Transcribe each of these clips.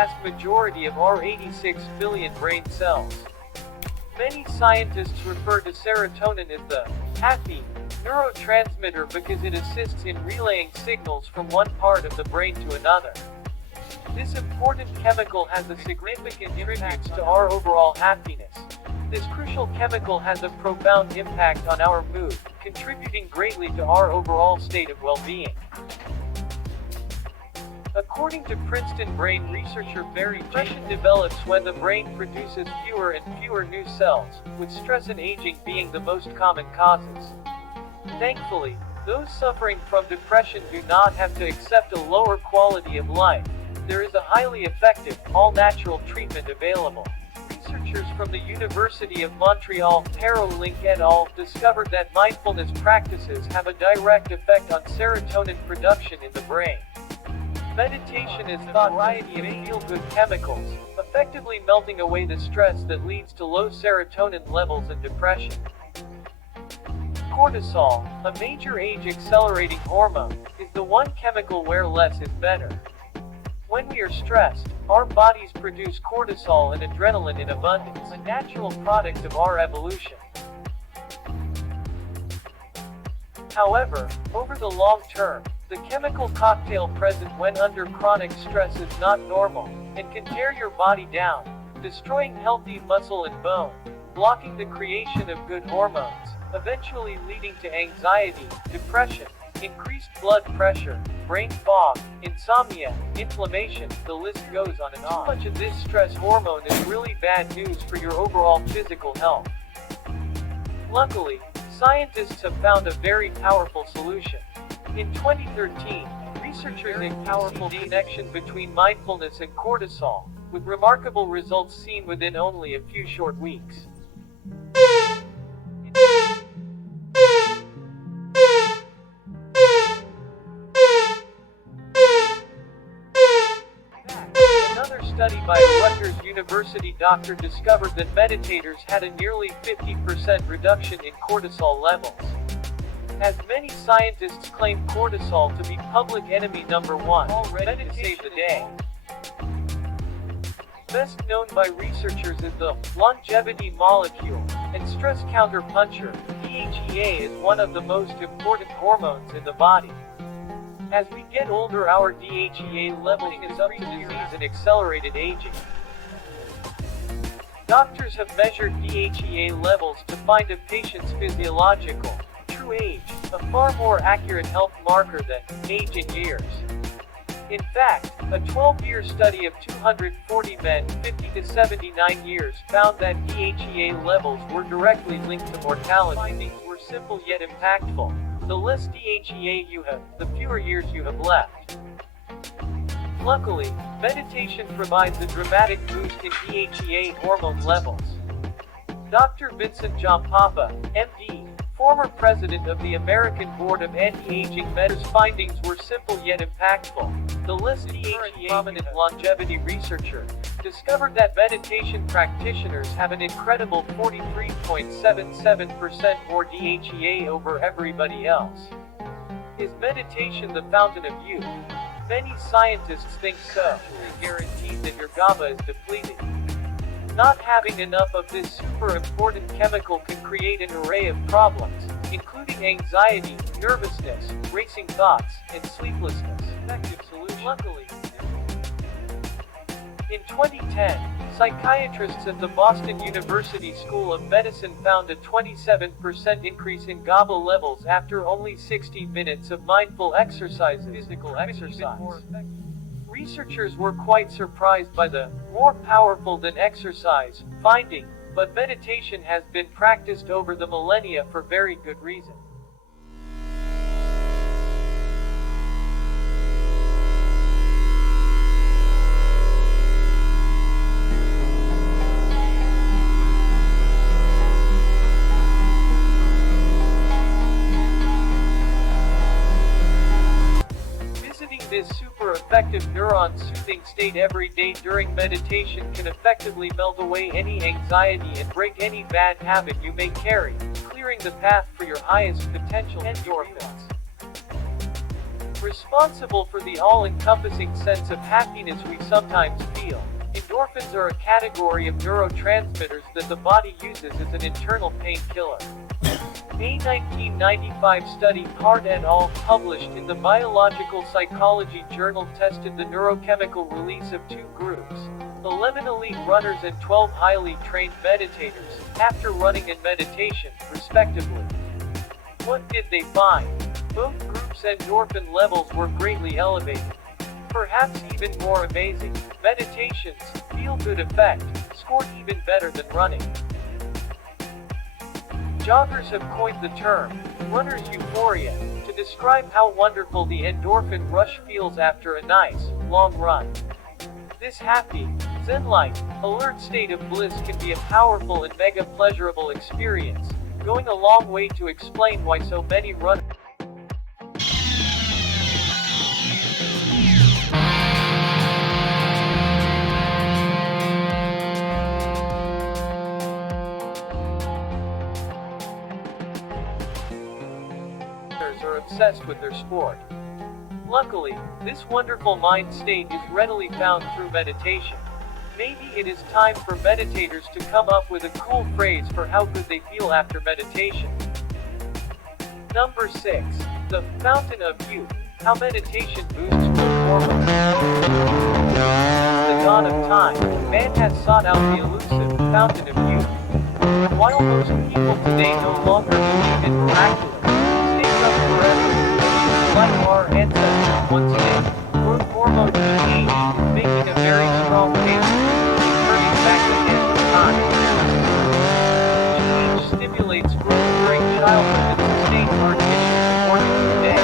vast majority of our 86 billion brain cells. Many scientists refer to serotonin as the happy neurotransmitter because it assists in relaying signals from one part of the brain to another. This important chemical has a significant impact to our overall happiness. This crucial chemical has a profound impact on our mood, contributing greatly to our overall state of well-being. According to Princeton brain researcher depression develops when the brain produces fewer and fewer new cells, with stress and aging being the most common causes. Thankfully, those suffering from depression do not have to accept a lower quality of life. There is a highly effective, all-natural treatment available. Researchers from the University of Montreal, Parolink et al., discovered that mindfulness practices have a direct effect on serotonin production in the brain. Meditation is thought variety of feel-good chemicals, effectively melting away the stress that leads to low serotonin levels and depression. Cortisol, a major age-accelerating hormone, is the one chemical where less is better. When we are stressed, our bodies produce cortisol and adrenaline in abundance, a natural product of our evolution. However, over the long term, the chemical cocktail present when under chronic stress is not normal, and can tear your body down, destroying healthy muscle and bone, blocking the creation of good hormones, eventually leading to anxiety, depression, increased blood pressure, brain fog, insomnia, inflammation, the list goes on and on. Too much of this stress hormone is really bad news for your overall physical health. Luckily, scientists have found a very powerful solution. In 2013, researchers found a powerful connection between mindfulness and cortisol, with remarkable results seen within only a few short weeks. Another study by a Rutgers University doctor discovered that meditators had a nearly 50% reduction in cortisol levels. As many scientists claim cortisol to be public enemy number one, already to save the day. Best known by researchers as the longevity molecule and stress counterpuncher, DHEA is one of the most important hormones in the body. As we get older, our DHEA level is up to disease and accelerated aging. Doctors have measured DHEA levels to find a patient's physiological, true age, a far more accurate health marker than age in years. In fact, a 12-year study of 240 men 50 to 79 years found that DHEA levels were directly linked to mortality. Findings were simple yet impactful. The less DHEA you have, the fewer years you have left. Luckily, meditation provides a dramatic boost in DHEA hormone levels. Dr. Vincent Jampapa, MD, former president of the American Board of Anti-Aging Medicine's findings were simple yet impactful. The less DHEA prominent longevity researcher discovered that meditation practitioners have an incredible 43.77% more DHEA over everybody else. Is meditation the fountain of youth? Many scientists think so. It guarantees that your GABA is depleted. Not having enough of this super important chemical can create an array of problems, including anxiety, nervousness, racing thoughts, and sleeplessness. Effective solution. Luckily, in 2010, psychiatrists at the Boston University School of Medicine found a 27% increase in GABA levels after only 60 minutes of mindful exercise, physical exercise. Researchers were quite surprised by the more powerful than exercise finding, but meditation has been practiced over the millennia for very good reason. This super effective neuron soothing state every day during meditation can effectively melt away any anxiety and break any bad habit you may carry, clearing the path for your highest potential endorphins. responsible for the all-encompassing sense of happiness we sometimes feel. Endorphins are a category of neurotransmitters that the body uses as an internal painkiller. A 1995 study Hart et al. Published in the Biological Psychology journal tested the neurochemical release of two groups, 11 elite runners and 12 highly trained meditators, after running and meditation, respectively. What did they find? Both groups' endorphin levels were greatly elevated. Perhaps even more amazing, meditation's feel-good effect scored even better than running. Joggers have coined the term, runner's euphoria, to describe how wonderful the endorphin rush feels after a nice, long run. This happy, zen-like, alert state of bliss can be a powerful and mega-pleasurable experience, going a long way to explain why so many runners are obsessed with their sport. Luckily, this wonderful mind state is readily found through meditation. Maybe it is time for meditators to come up with a cool phrase for how good they feel after meditation. Number 6. The Fountain of Youth. How meditation boosts growth hormones. Since the dawn of time, man has sought out the elusive Fountain of Youth. While most people today no longer believe in miraculous, stays up forever, like our ancestors once did, growth hormone change, making a very strong case for turning back the hands of time. Change stimulates growth during childhood and sustains our tissues and organs today.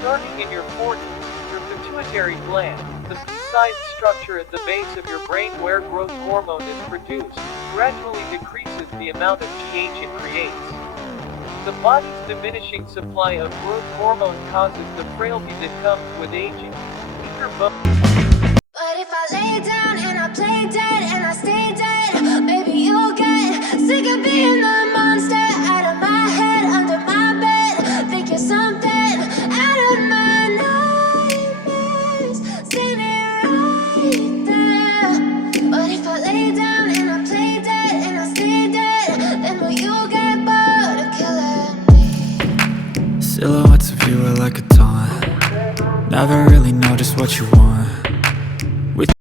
Starting in your 40s, your pituitary gland, the pea-sized structure at the base of your brain where growth hormone is produced, gradually decreases the amount of GH it creates. The body's diminishing supply of growth hormone causes the frailty that comes with aging. Weaker bones. But if I lay down and I play dead and I stay dead, maybe you'll get sick of being the monster out of my head, under my bed. Think you're something out of my nightmares, standing right there. But if I lay down and I play dead and I stay dead, then will you get bored of killing me? Silhouettes of you are like a taunt. Never really know just what you want.